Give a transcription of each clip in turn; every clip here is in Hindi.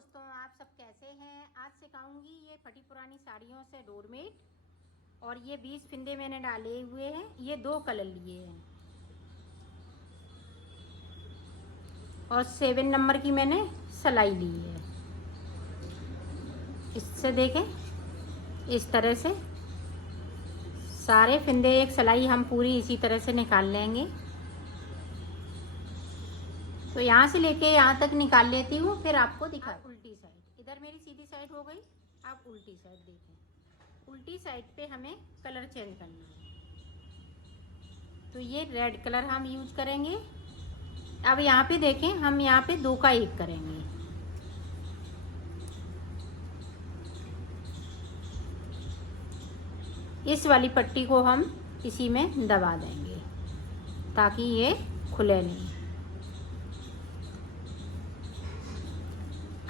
दोस्तों, आप सब कैसे हैं। आज सिखाऊंगी ये फटी पुरानी साड़ियों से डोरमेट। और ये 20 फिंदे मैंने डाले हुए हैं। ये 2 कलर लिए हैं और 7 नंबर की मैंने सिलाई ली है। इससे देखें, इस तरह से सारे फिंदे एक सिलाई हम पूरी इसी तरह से निकाल लेंगे। तो यहाँ से लेके यहाँ तक निकाल लेती हूँ, फिर आपको दिखा। उल्टी साइड, इधर मेरी सीधी साइड हो गई। आप उल्टी साइड देखें। उल्टी साइड पे हमें कलर चेंज करना है। तो ये रेड कलर हम यूज करेंगे। अब यहाँ पे देखें, हम यहाँ पे 2 का 1 करेंगे। इस वाली पट्टी को हम इसी में दबा देंगे ताकि ये खुले नहीं।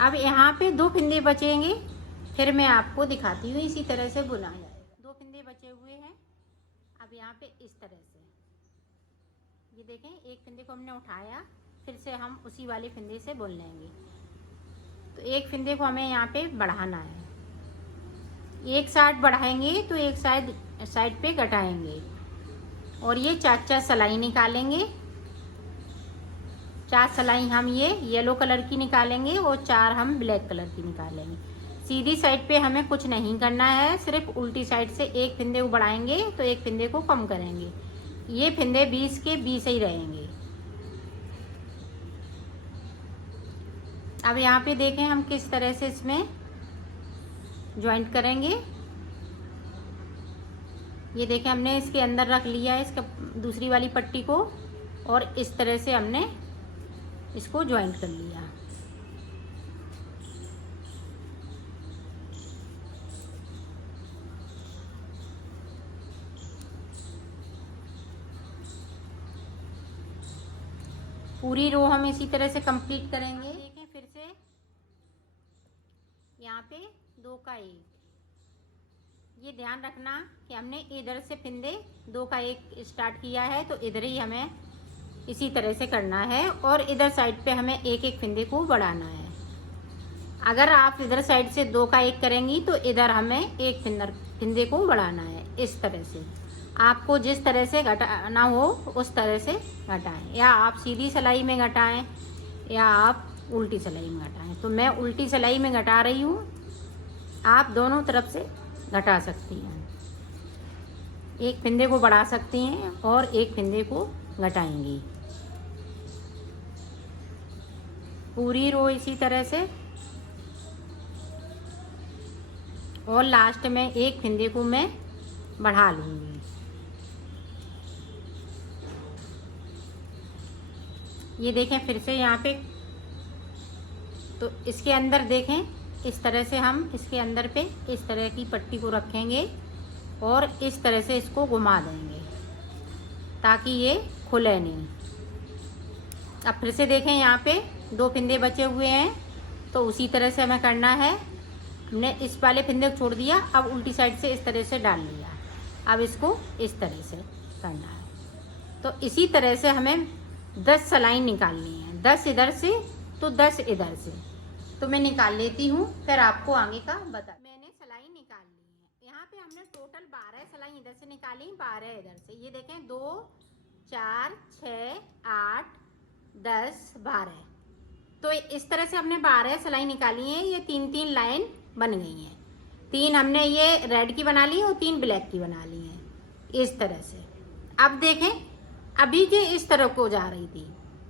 अब यहाँ पे 2 फिंदे बचेंगे, फिर मैं आपको दिखाती हूँ। इसी तरह से बुना जाएगा। 2 फिंदे बचे हुए हैं। अब यहाँ पे इस तरह से ये देखें, एक फिंदे को हमने उठाया, फिर से हम उसी वाले फिंदे से बुन लेंगे। तो एक फिंदे को हमें यहाँ पे बढ़ाना है। एक साइड बढ़ाएंगे तो एक साइड पे घटाएंगे और ये 4 सिलाई निकालेंगे। 4 सिलाई हम ये येलो कलर की निकालेंगे और 4 हम ब्लैक कलर की निकालेंगे। सीधी साइड पे हमें कुछ नहीं करना है, सिर्फ उल्टी साइड से एक फिंदे को बढ़ाएंगे तो एक फिंदे को कम करेंगे। ये फिंदे 20 के 20 ही रहेंगे। अब यहाँ पे देखें हम किस तरह से इसमें ज्वाइंट करेंगे। ये देखें, हमने इसके अंदर रख लिया है इसका दूसरी वाली पट्टी को और इस तरह से हमने इसको ज्वाइंट कर लिया। पूरी रो हम इसी तरह से कंप्लीट करेंगे। देखें फिर से यहाँ पे 2 का 1। ये ध्यान रखना कि हमने इधर से फिंदे 2 का 1 स्टार्ट किया है तो इधर ही हमें इसी तरह से करना है और इधर साइड पे हमें एक एक फिंदे को बढ़ाना है। अगर आप इधर साइड से 2 का 1 करेंगी तो इधर हमें एक फिंदे को बढ़ाना है। इस तरह से आपको जिस तरह से घटाना हो उस तरह से घटाएं, या आप सीधी सिलाई में घटाएं या आप उल्टी सिलाई में घटाएं। तो मैं उल्टी सिलाई में घटा रही हूँ, आप दोनों तरफ से घटा सकती हैं। एक फिंदे को बढ़ा सकती हैं और एक फिंदे को घटाएंगी। पूरी रो इसी तरह से और लास्ट में एक फिंदे को मैं बढ़ा लूँगी। ये देखें फिर से यहाँ पे, तो इसके अंदर देखें इस तरह से हम इसके अंदर पे इस तरह की पट्टी को रखेंगे और इस तरह से इसको घुमा देंगे ताकि ये खुले नहीं। अब फिर से देखें, यहाँ पे 2 फिंदे बचे हुए हैं तो उसी तरह से हमें करना है। हमने इस वाले फिंदे को छोड़ दिया, अब उल्टी साइड से इस तरह से डाल लिया। अब इसको इस तरह से करना है। तो इसी तरह से हमें 10 सिलाई निकालनी है। 10 इधर से तो 10 इधर से। तो मैं निकाल लेती हूँ, फिर आपको आगे का बता। मैंने सिलाई निकाल ली है। यहाँ पे हमने टोटल 12 सिलाई इधर से निकाली, 12 इधर से। ये देखें 2 4 6 8 10 12। तो इस तरह से हमने 12 सिलाई निकाली है। ये 3-3 लाइन बन गई हैं। 3 हमने ये रेड की बना ली और 3 ब्लैक की बना ली हैं इस तरह से। अब देखें, अभी ये इस तरह को जा रही थी,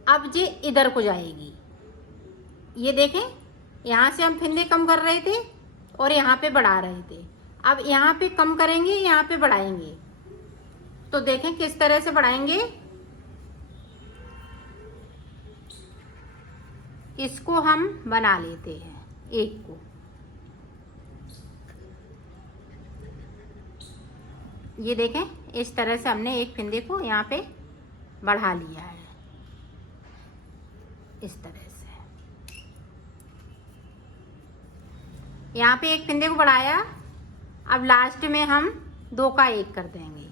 अब ये इधर को जाएगी। ये देखें, यहाँ से हम फिंदे कम कर रहे थे और यहाँ पे बढ़ा रहे थे। अब यहाँ पे कम करेंगे, यहाँ पे बढ़ाएंगे। तो देखें किस तरह से बढ़ाएंगे। इसको हम बना लेते हैं एक को। ये देखें, इस तरह से हमने एक फिंदे को यहाँ पे बढ़ा लिया है इस तरह से। यहाँ पे एक फिंदे को बढ़ाया, अब लास्ट में हम 2 का 1 कर देंगे।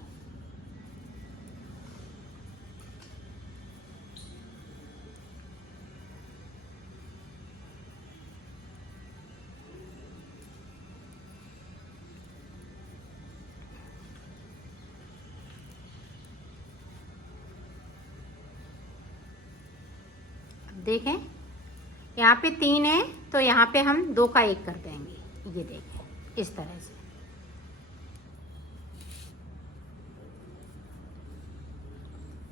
देखें यहाँ पे 3 है तो यहाँ पे हम 2 का 1 कर देंगे। ये देखें इस तरह से।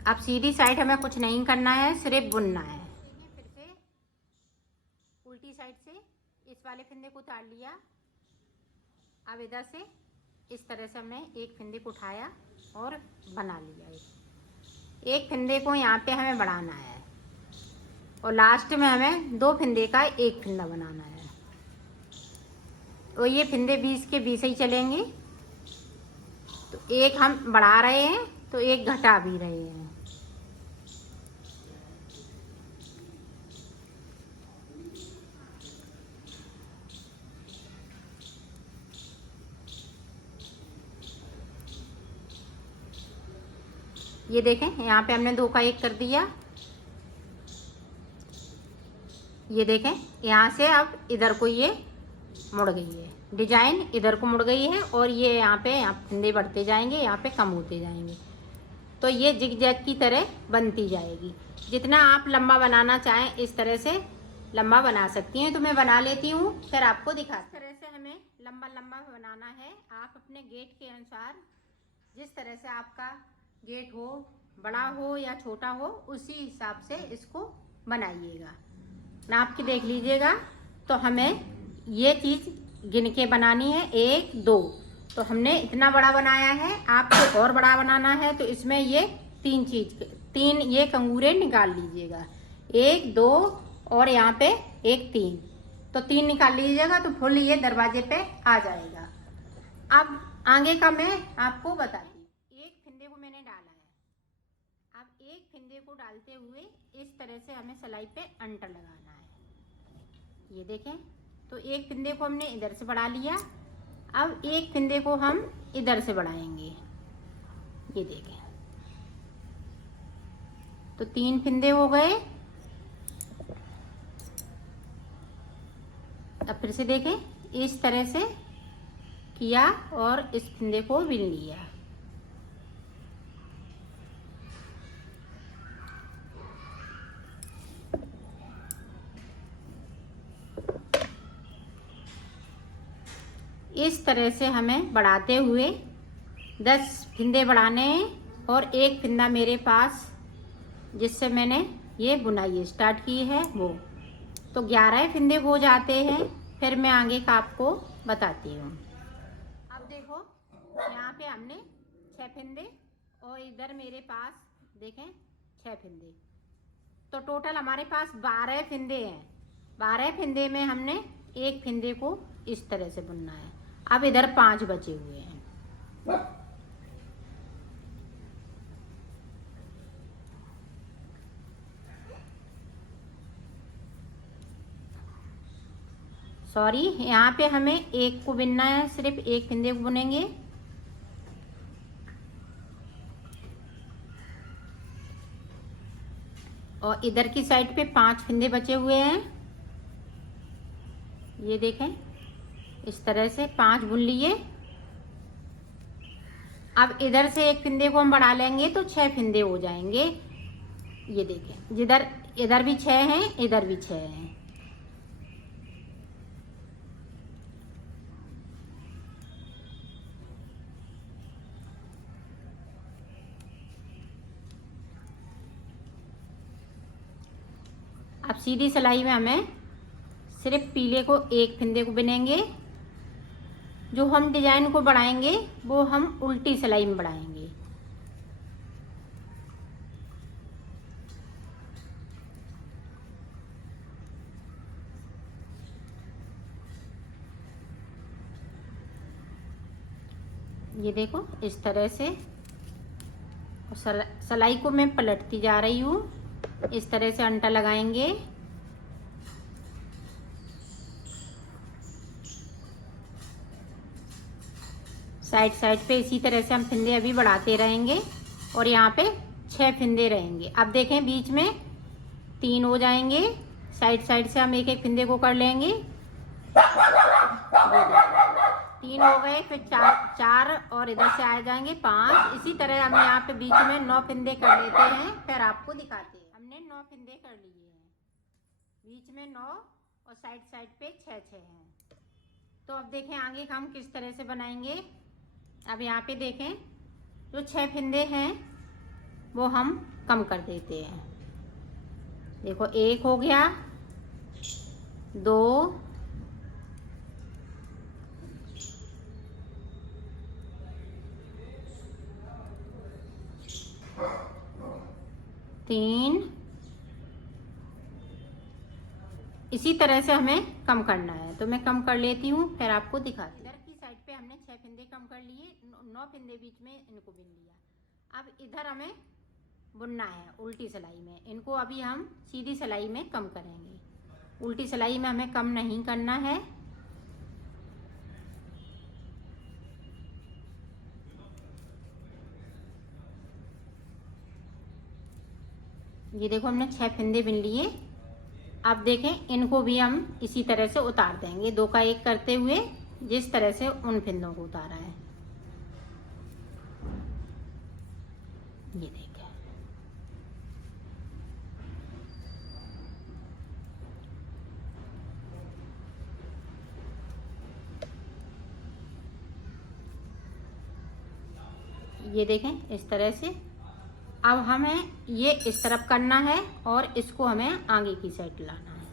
अब सीधी साइड हमें कुछ नहीं करना है, सिर्फ बुनना है। फिर से उल्टी साइड से इस वाले फंदे को उतार लिया। अब इधर से इस तरह से हमने एक फंदे को उठाया और बना लिया। एक फंदे को यहाँ पे हमें बढ़ाना है और लास्ट में हमें 2 फंदे का एक फंदा बनाना है। और ये फंदे 20 के 20 ही चलेंगे। तो एक हम बढ़ा रहे हैं तो एक घटा भी रहे हैं। ये देखें यहाँ पे हमने 2 का 1 कर दिया। ये देखें यहाँ से अब इधर को ये मुड़ गई है, डिजाइन इधर को मुड़ गई है और ये यहाँ फंदे बढ़ते जाएंगे, यहाँ पे कम होते जाएंगे। तो ये जिग जैग की तरह बनती जाएगी। जितना आप लंबा बनाना चाहें इस तरह से लंबा बना सकती हैं। तो मैं बना लेती हूँ फिर आपको दिखा। इस तरह से हमें लंबा लंबा बनाना है। आप अपने गेट के अनुसार, जिस तरह से आपका गेट हो, बड़ा हो या छोटा हो, उसी हिसाब से इसको बनाइएगा। नाप के देख लीजिएगा। तो हमें ये चीज़ गिन के बनानी है 1 2। तो हमने इतना बड़ा बनाया है, आपको और बड़ा बनाना है तो इसमें ये 3 ये कंगूरे निकाल लीजिएगा। 1 2 और यहाँ पे 1 3। तो 3 निकाल लीजिएगा तो फुल ये दरवाजे पे आ जाएगा। अब आगे का मैं आपको बताती हूँ। एक फंदे को मैंने डाला है। अब एक फंदे को डालते हुए इस तरह से हमें सिलाई पे अंटर लगाना है। ये देखें। तो एक फंदे को हमने इधर से बढ़ा लिया। अब एक फंदे को हम इधर से बढ़ाएंगे। ये देखें। तो 3 फंदे हो गए। अब फिर से देखें, इस तरह से किया और इस फंदे को बिन लिया। इस तरह से हमें बढ़ाते हुए 10 फंदे बढ़ाने हैं और एक फंदा मेरे पास जिससे मैंने ये बुनाई स्टार्ट की है वो। तो 11 फंदे हो जाते हैं। फिर मैं आगे का आपको बताती हूँ। अब देखो यहाँ पे हमने 6 फंदे और इधर मेरे पास देखें 6 फंदे। तो टोटल हमारे पास 12 फंदे हैं। 12 फंदे में हमने एक फंदे को इस तरह से बुनना है। अब इधर 5 बचे हुए हैं। सॉरी, यहाँ पे हमें एक को बुनना है, सिर्फ एक फंदे को बुनेंगे। और इधर की साइड पे 5 फंदे बचे हुए हैं। ये देखें इस तरह से 5 बुन लिए। अब इधर से एक फंदे को हम बढ़ा लेंगे तो 6 फंदे हो जाएंगे। ये देखें, जिधर इधर भी 6 हैं, इधर भी 6 हैं। अब सीधी सिलाई में हमें सिर्फ पीले को एक फंदे को बुनेंगे। जो हम डिजाइन को बढ़ाएंगे वो हम उल्टी सिलाई में बढ़ाएंगे। ये देखो इस तरह से। सिलाई को मैं पलटती जा रही हूँ। इस तरह से अंटा लगाएंगे। साइड साइड पे इसी तरह से हम फंदे अभी बढ़ाते रहेंगे और यहाँ पे 6 फंदे रहेंगे। अब देखें बीच में 3 हो जाएंगे। साइड साइड से हम एक एक फंदे को कर लेंगे। 3 हो गए, फिर 4 और इधर से आ जाएंगे 5। इसी तरह हम यहाँ पे बीच में 9 फंदे कर लेते हैं। फिर आपको दिखाते हैं। हमने 9 फंदे कर लिए हैं। बीच में 9 और साइड साइड पे 6 हैं। तो अब देखें आगे हम किस तरह से बनाएंगे। अब यहाँ पे देखें जो 6 फंदे हैं वो हम कम कर देते हैं। देखो 1 हो गया, 2, 3, इसी तरह से हमें कम करना है। तो मैं कम कर लेती हूँ फिर आपको दिखाती हूँ। इधर की साइड पे हमने 6 फंदे कम कर लिए, 9 फंदे बीच में इनको बिन लिया। अब इधर हमें बुनना है उल्टी सिलाई में। इनको अभी हम सीधी सिलाई में कम करेंगे, उल्टी सिलाई में हमें कम नहीं करना है। ये देखो हमने 6 फंदे बिन लिए। अब देखें इनको भी हम इसी तरह से उतार देंगे, 2 का 1 करते हुए जिस तरह से उन फंदों को उतारा है। ये देखें ये देखें इस तरह से। अब हमें ये इस तरफ करना है और इसको हमें आगे की साइड लाना है।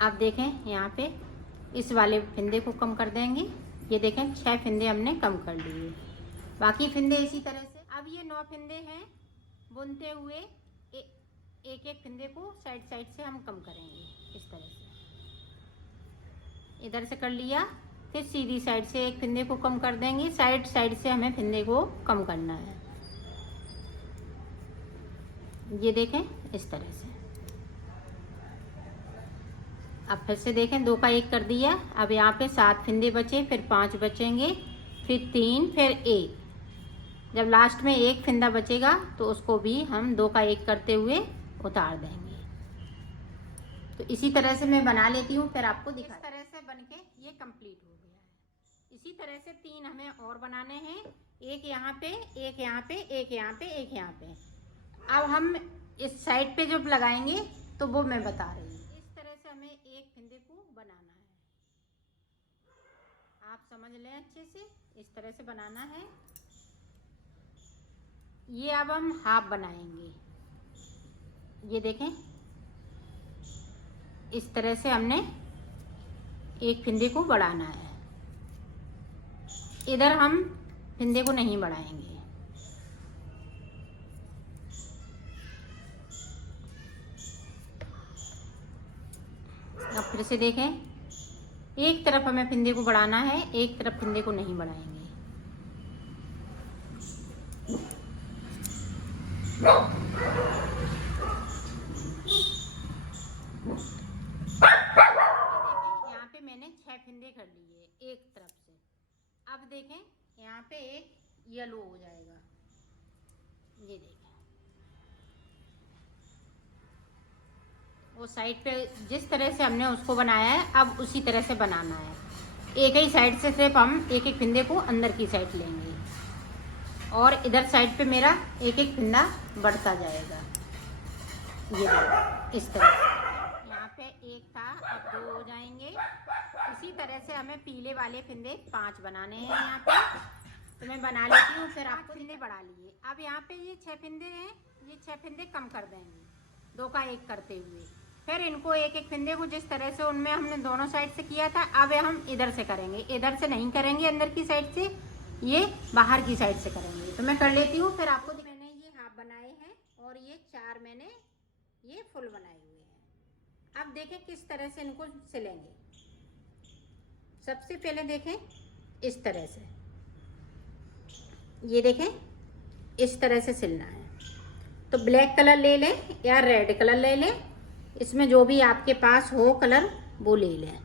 अब देखें यहाँ पे इस वाले फंदे को कम कर देंगे। ये देखें 6 फंदे हमने कम कर लिए, बाकी फंदे इसी तरह से। अब ये 9 फंदे हैं, बुनते हुए एक एक फंदे को साइड साइड से हम कम करेंगे इस तरह से। इधर से कर लिया, फिर सीधी साइड से एक फंदे को कम कर देंगे। साइड साइड से हमें फंदे को कम करना है। ये देखें इस तरह से। अब फिर से देखें 2 का 1 कर दिया। अब यहाँ पे 7 फंदे बचे, फिर 5 बचेंगे, फिर 3, फिर 1। जब लास्ट में 1 फंदा बचेगा तो उसको भी हम 2 का 1 करते हुए उतार देंगे। तो इसी तरह से मैं बना लेती हूँ, फिर आपको दिखा। इस तरह से बनके ये कंप्लीट हो गया है। इसी तरह से 3 हमें और बनाने हैं, एक यहाँ पे, एक यहाँ पे, एक यहाँ पे, एक यहाँ पे। अब हम इस साइड पे जब लगाएंगे तो वो मैं बता रही हूँ। इस तरह से हमें एक फंदे को बनाना है, आप समझ लें अच्छे से। इस तरह से बनाना है। ये अब हम हाफ बनाएंगे। ये देखें इस तरह से हमने एक फंदे को बढ़ाना है। इधर हम फंदे को नहीं बढ़ाएंगे। अब फिर से देखें, एक तरफ हमें फंदे को बढ़ाना है, एक तरफ फंदे को नहीं बढ़ाएंगे। यहाँ पे मैंने 6 फंदे कर लिए एक तरफ से। अब देखें यहाँ पे एक येलो हो जाएगा। ये देखें वो साइड पे जिस तरह से हमने उसको बनाया है, अब उसी तरह से बनाना है। एक ही साइड से सिर्फ हम एक एक फंदे को अंदर की साइड लेंगे और इधर साइड पे मेरा एक एक फंदा बढ़ता जाएगा। ये इस तरह से। यहाँ पे 1 था, अब 2 हो जाएंगे। इसी तरह से हमें पीले वाले फंदे 5 बनाने हैं यहाँ पे। तो मैं बना लेती हूँ, फिर आपको फंदे बढ़ा लिए। अब यहाँ पे ये 6 फंदे हैं, ये 6 फंदे कम कर देंगे 2 का 1 करते हुए। फिर इनको एक एक फंदे को जिस तरह से उनमें हमने दोनों साइड से किया था, अब हम इधर से करेंगे। इधर से नहीं करेंगे अंदर की साइड से, ये बाहर की साइड से करेंगे। तो मैं कर लेती हूँ, फिर आपको। मैंने ये हाफ बनाए हैं और ये 4 मैंने ये फुल बनाए हुए हैं। अब देखें किस तरह से इनको सिलेंगे। सबसे पहले देखें इस तरह से, ये देखें इस तरह से सिलना है। तो ब्लैक कलर ले लें या रेड कलर ले लें, इसमें जो भी आपके पास हो कलर वो ले लें।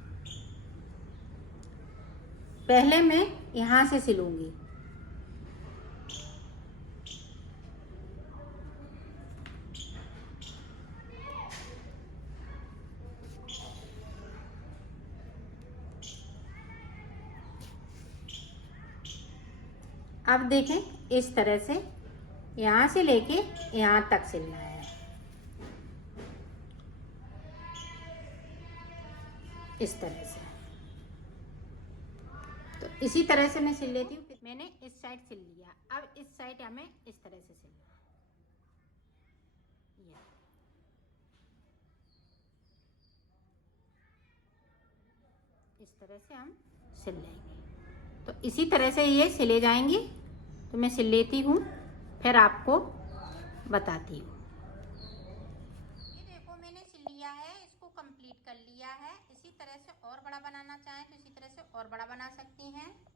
पहले मैं यहाँ से सिलूंगी। अब देखें इस तरह से यहाँ से लेके यहाँ तक सिलना है। इस तरह से। तो इसी तरह से मैं सिल लेती हूँ। मैंने इस साइड सिल लिया, अब इस साइड हमें इस तरह से सिलना है। इस तरह से हम सिल लेंगे। तो इसी तरह से ये सिले जाएंगे। तो मैं सिल लेती हूँ, फिर आपको बताती हूँ। ये देखो मैंने सिल लिया है, इसको कंप्लीट कर लिया है। इसी तरह से और बड़ा बनाना चाहें तो इसी तरह से और बड़ा बना सकती हैं।